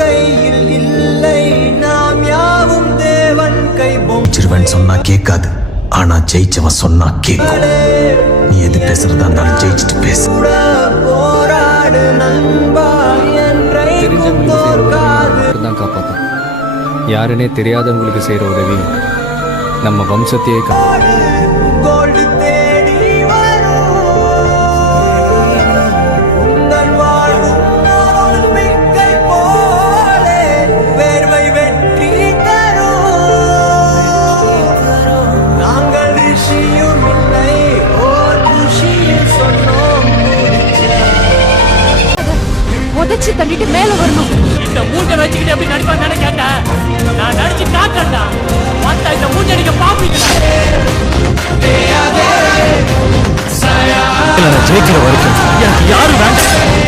கையில் இல்லை, நாம் யாவும் தேவன் கை. சிறுவன் சொன்னா கேட்காது, ஆனா ஜெயிச்சவன் சொன்னா கேட்கும். நீ எது பேசுறதா இருந்தாலும் ஜெயிச்சுட்டு பேசு. போராடு நண்பா, தான் காப்பாற்றும். யாருன்னே தெரியாதவங்களுக்கு செய்யற உதவி நம்ம வம்சத்தையே கோல்டு தேடி வரும் உங்கள் வாழ்வும் நம்பிக்கை போலே வேர்வை வெற்றி தரும். நாங்கள் ரிஷியும் இல்லை, ஓர் ருஷியில் சொன்னோம் உதச்சி தள்ளிட்டு மேல வரணும். இந்த மூட்டை வச்சுக்கிட்டு எப்படி நடிப்பான்னு கேட்டேன். நான் நடிச்சு காட்டுறேன்டா. மத்த இந்த மூட்டை அடிக்க பாப்பீங்களா? ஜெயிக்கிற வரைக்கும் எனக்கு யாரும் வேண்டாம்.